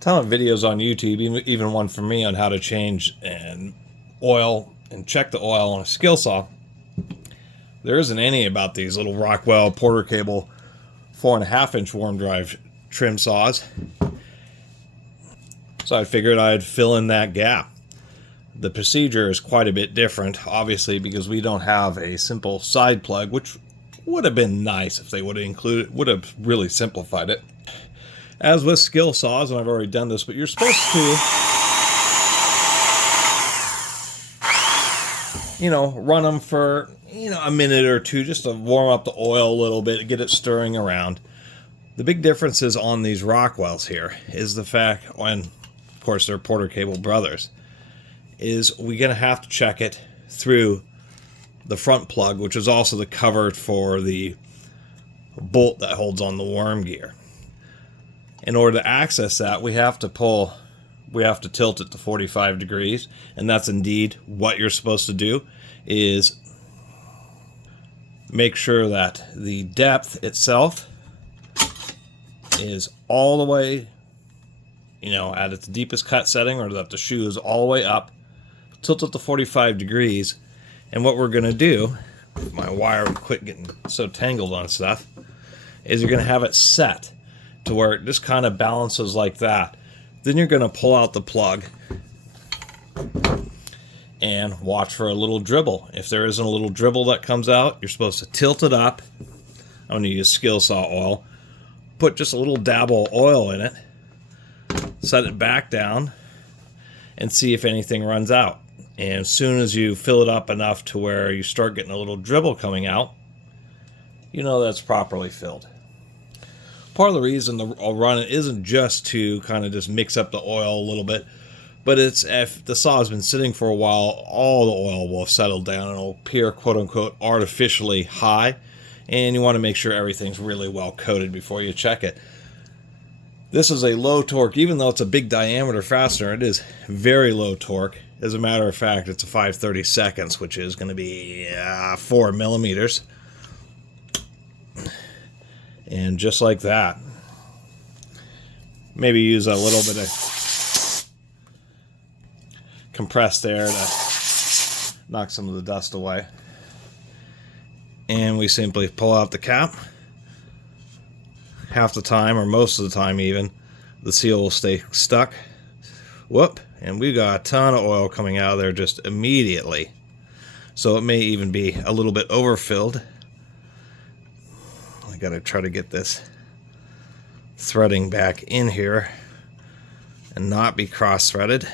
ton of videos on YouTube, even one for me on how to change and oil and check the oil on a skill saw. There isn't any about these little Rockwell Porter Cable 4.5-inch warm drive trim saws. So I figured I'd fill in that gap. The procedure is quite a bit different, obviously, because we don't have a simple side plug, which would have been nice if they would have included, would have really simplified it. As with skill saws, and I've already done this, but you're supposed to, run them for, a minute or two just to warm up the oil a little bit, get it stirring around. The big differences on these Rockwells here is the fact, and of course they're Porter Cable brothers, is we're going to have to check it through the front plug, which is also the cover for the bolt that holds on the worm gear. In order to access that, we have to tilt it to 45 degrees, and that's indeed what you're supposed to do, is make sure that the depth itself is all the way, at its deepest cut setting, or that the shoe is all the way up. Tilt it to 45 degrees, and what we're going to do, if my wire would quit getting so tangled on stuff, is you're going to have it set to where it just kind of balances like that. Then you're going to pull out the plug and watch for a little dribble. If there isn't a little dribble that comes out, you're supposed to tilt it up. I'm going to use skill saw oil. Put just a little dabble of oil in it, set it back down, and see if anything runs out. And as soon as you fill it up enough to where you start getting a little dribble coming out, that's properly filled. Part of the reason I'll run it isn't just to kind of just mix up the oil a little bit, but it's if the saw has been sitting for a while, all the oil will have settled down and it'll appear quote-unquote artificially high, and you want to make sure everything's really well coated before you check it. This is a low torque, even though it's a big diameter fastener, it is very low torque. As a matter of fact, it's a 5/32, which is going to be 4 millimeters. And just like that, maybe use a little bit of compressed air to knock some of the dust away. And we simply pull out the cap. Half the time, or most of the time even, the seal will stay stuck. Whoop, and we got a ton of oil coming out of there just immediately. So it may even be a little bit overfilled. I gotta try to get this threading back in here and not be cross-threaded.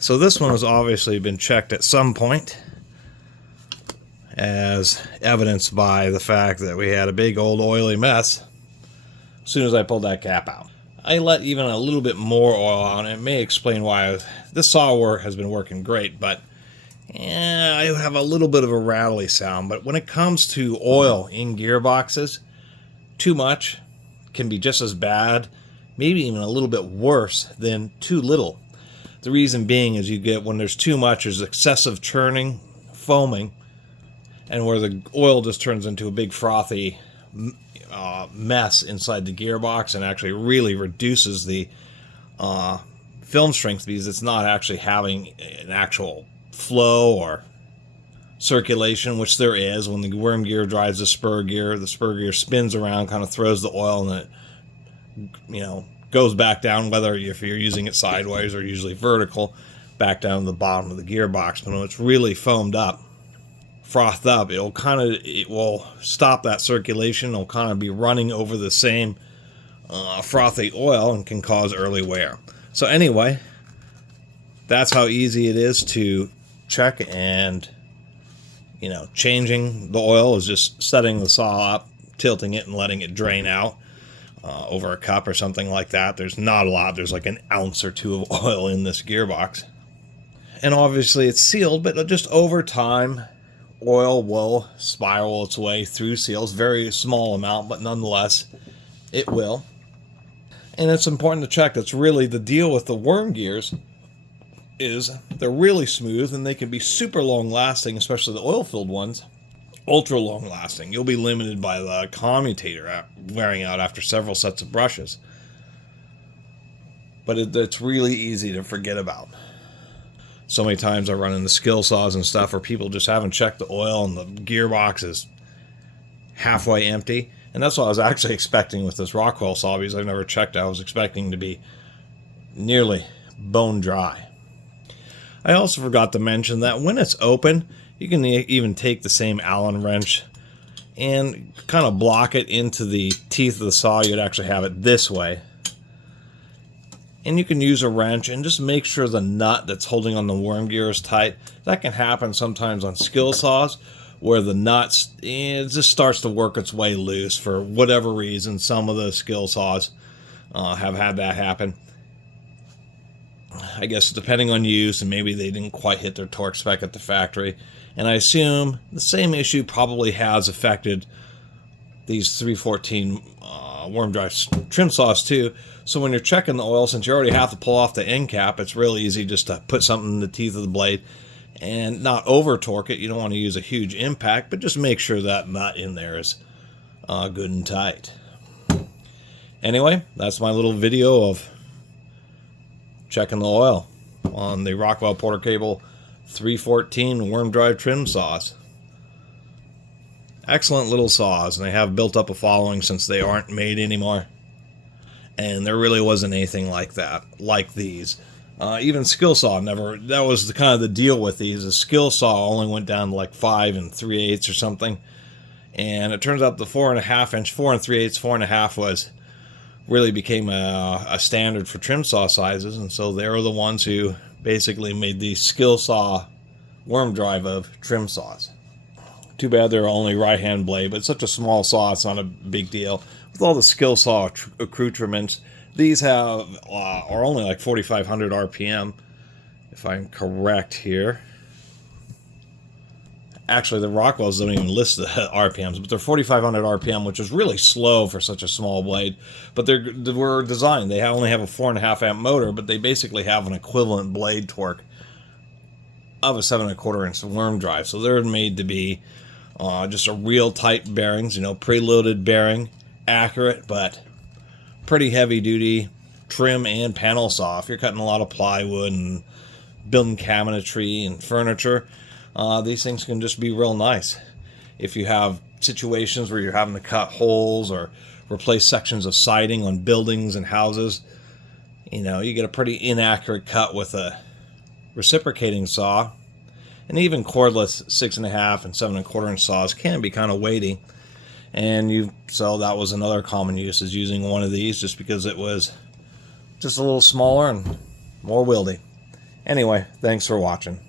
So this one has obviously been checked at some point, as evidenced by the fact that we had a big old oily mess as soon as I pulled that cap out. I let even a little bit more oil out, and it may explain why this saw has been working great, but I have a little bit of a rattly sound. But when it comes to oil in gearboxes, too much can be just as bad, maybe even a little bit worse than too little. The reason being is when there's too much, there's excessive churning, foaming, and where the oil just turns into a big frothy mess inside the gearbox and actually really reduces the film strength, because it's not actually having an actual flow or circulation, which there is. When the worm gear drives the spur gear spins around, kind of throws the oil, and it goes back down, whether if you're using it sideways or usually vertical, back down to the bottom of the gearbox. But when it's really foamed up, frothed up, it will stop that circulation. It'll kind of be running over the same frothy oil and can cause early wear. So anyway, that's how easy it is to check, and changing the oil is just setting the saw up, tilting it, and letting it drain out over a cup or something like that. There's not a lot. There's like an ounce or two of oil in this gearbox, and obviously it's sealed, but just over time oil will spiral its way through seals. Very small amount, but nonetheless it will. And it's important to check. That's really the deal with the worm gears, is they're really smooth and they can be super long lasting, especially the oil filled ones. Ultra long lasting. You'll be limited by the commutator wearing out after several sets of brushes. but it's really easy to forget about. So many times I run into skill saws and stuff where people just haven't checked the oil and the gearbox is halfway empty. And that's what I was actually expecting with this Rockwell saw, because I've never checked it. I was expecting to be nearly bone dry. I also forgot to mention that when it's open, you can even take the same Allen wrench and kind of block it into the teeth of the saw. You'd actually have it this way. And you can use a wrench and just make sure the nut that's holding on the worm gear is tight. That can happen sometimes on skill saws, where the nuts, it just starts to work its way loose for whatever reason. Some of the skill saws have had that happen. I guess depending on use, and maybe they didn't quite hit their torque spec at the factory. And I assume the same issue probably has affected these 314 worm drive trim saws too. So when you're checking the oil, since you already have to pull off the end cap, it's really easy just to put something in the teeth of the blade and not over torque it. You don't want to use a huge impact, but just make sure that nut in there is good and tight. Anyway, that's my little video of checking the oil on the Rockwell Porter Cable 314 worm drive trim saws. Excellent little saws, and they have built up a following since they aren't made anymore. And there really wasn't anything like that, like these. Even skill saw never, that was the kind of the deal with these. A skill saw only went down to like 5 3/8 or something. And it turns out the 4.5 inch, 4 3/8, 4.5 was really became a standard for trim saw sizes. And so they were the ones who basically made the skill saw worm drive of trim saws. Too bad they're only right hand blade, but it's such a small saw, it's not a big deal. With all the skill saw accoutrements, these have are only like 4,500 RPM, if I'm correct here. Actually, the Rockwells don't even list the RPMs, but they're 4,500 RPM, which is really slow for such a small blade. But they were designed. They only have a 4.5 amp motor, but they basically have an equivalent blade torque of a 7.25 inch worm drive. So they're made to be just a real tight bearings, you know, preloaded bearing, accurate, but pretty heavy duty trim and panel saw. If you're cutting a lot of plywood and building cabinetry and furniture, these things can just be real nice. If you have situations where you're having to cut holes or replace sections of siding on buildings and houses, you know, you get a pretty inaccurate cut with a reciprocating saw. And even cordless 6.5 and 7.25 inch saws can be kind of weighty. And so that was another common use, is using one of these just because it was just a little smaller and more wieldy. Anyway, thanks for watching.